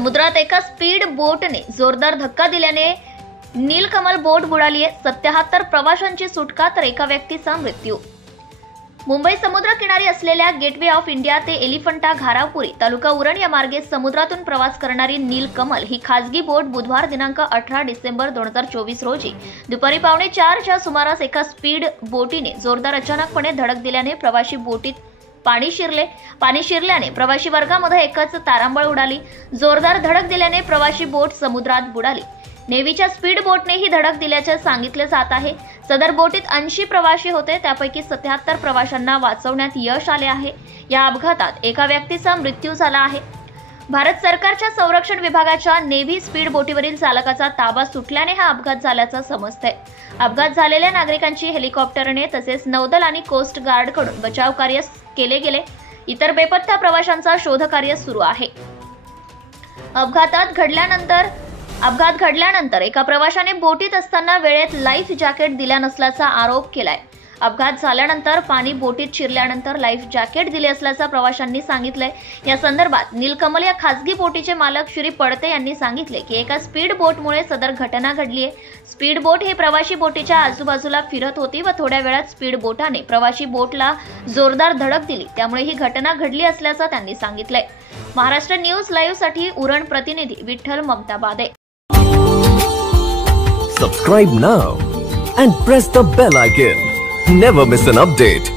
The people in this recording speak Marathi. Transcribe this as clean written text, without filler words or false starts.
समुद्रात एका स्पीड बोटने जोरदार धक्का दिल्याने नीलकमल बोट बुडाली आहे। 77 प्रवाशांची सुटका तर एका व्यक्तीचा मृत्यू। मुंबई समुद्र किनारी असलेल्या गेटवे ऑफ इंडिया ते एलिफंटा घारापुरी तालुका उरण या मार्गे समुद्रातून प्रवास करणारी नीलकमल ही खासगी बोट बुधवार दिनांक 18 डिसेंबर 2024 रोजी दुपारी 3:45च्या सुमारास एका स्पीड बोटीने जोरदार अचानकपणे धडक दिल्याने प्रवासी बोटीत पाणी शिरल्याने प्रवासी वर्गामध्ये एकच तारांबळ उडाली। जोरदार धडक दिल्याने प्रवासी बोट समुद्रात बुडाली। नेव्हीच्या स्पीड बोटने ही धडक दिल्याचे सांगितले जात आहे। सदर बोटीत 80 प्रवासी होते, त्यापैकी 77 प्रवाशांना वाचवण्यात यश आले आहे। या अपघातात एका व्यक्तीचा मृत्यू झाला आहे। भारत सरकारच्या संरक्षण विभागाच्या नेव्ही स्पीड बोटीवरील चालकाचा ताबा सुटल्याने हा अपघात झाल्याचं समजतंय। अपघात झालेल्या नागरिकांची हेलिकॉप्टरने तसेच नौदल आणि कोस्ट गार्डकडून बचाव कार्य केले गेले। इतर बेपत्ता प्रवाशांचा शोध कार्य सुरू आहे। अपघात घडल्यानंतर एका प्रवाशाने बोटीत असताना वेळेत लाईफ जॅकेट दिल्या नसल्याचा आरोप केलाय। अपघात झाल्यानंतर पाणी बोटीत शिरल्यानंतर लाईफ जॅकेट दिले असल्याचं प्रवाशांनी सांगितलंय। या संदर्भात नीलकमल या खासगी बोटीचे मालक श्री पडते यांनी सांगितले की एका स्पीड बोटमुळे सदर घटना घडली आहे। स्पीड बोट ही प्रवासी बोटीच्या आजूबाजूला फिरत होती व थोड्या वेळात स्पीड बोटाने प्रवासी बोटला जोरदार धडक दिली, त्यामुळे ही घटना घडली असल्याचं त्यांनी सांगितलंय। महाराष्ट्र न्यूज लाईव्ह साठी उरण प्रतिनिधी Vitthal मगदाबादे। Subscribe now and press the bell icon. Never miss an update.